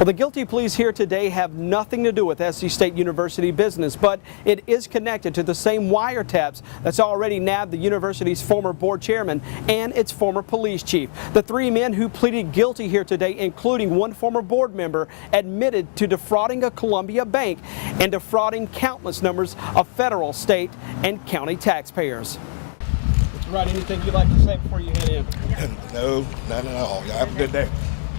Well, the guilty pleas here today have nothing to do with SC State University business, but it is connected to the same wiretaps that's already nabbed the university's former board chairman and its former police chief. The three men who pleaded guilty here today, including one former board member, admitted to defrauding a Columbia bank and defrauding countless numbers of federal, state, and county taxpayers. Right, anything you'd like to say before you head in? No, not at all. Y'all have a good day.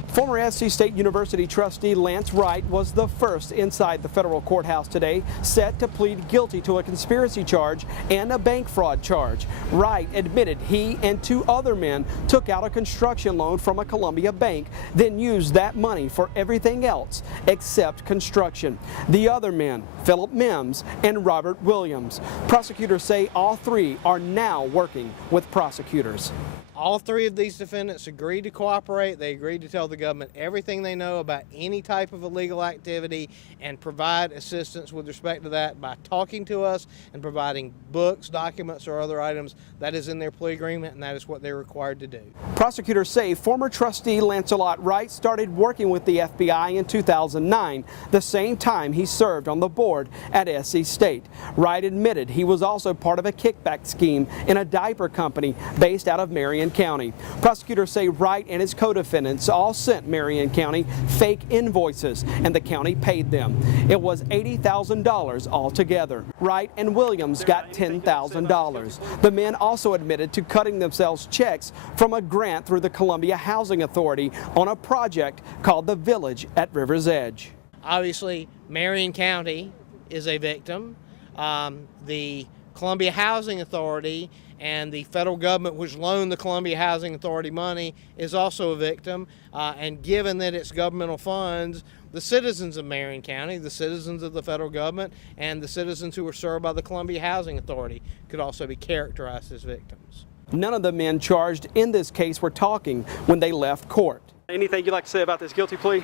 Former SC State University trustee Lance Wright was the first inside the federal courthouse today, set to plead guilty to a conspiracy charge and a bank fraud charge. Wright admitted he and two other men took out a construction loan from a Columbia bank, then used that money for everything else except construction. The other men, Philip Mims and Robert Williams. Prosecutors say all three are now working with prosecutors. All three of these defendants agreed to cooperate. They agreed to tell the government everything they know about any type of illegal activity and provide assistance with respect to that by talking to us and providing books, documents, or other items. That is in their plea agreement, and that is what they're required to do. Prosecutors say former trustee Lancelot Wright started working with the FBI in 2009, the same time he served on the board at SC State. Wright admitted he was also part of a kickback scheme in a diaper company based out of Marion County. Prosecutors say Wright and his co-defendants all sent Marion County fake invoices, and the county paid them. It was $80,000 altogether. Wright and Williams got $10,000. The men also admitted to cutting themselves checks from a grant through the Columbia Housing Authority on a project called the Village at River's Edge. Obviously, Marion County is a victim. The Columbia Housing Authority and the federal government, which loaned the Columbia Housing Authority money, is also a victim. And given that it's governmental funds, the citizens of Marion County, the citizens of the federal government, and the citizens who were served by the Columbia Housing Authority could also be characterized as victims. None of the men charged in this case were talking when they left court. Anything you'd like to say about this guilty plea?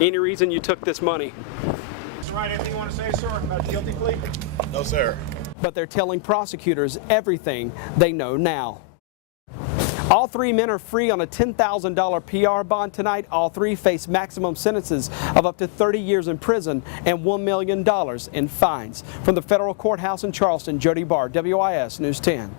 Any reason you took this money? Mr. Wright, anything you want to say, sir, about the guilty plea? No, sir. But they're telling prosecutors everything they know now. All three men are free on a $10,000 PR bond tonight. All three face maximum sentences of up to 30 years in prison and $1 million in fines. From the federal courthouse in Charleston, Jody Barr, WIS News 10.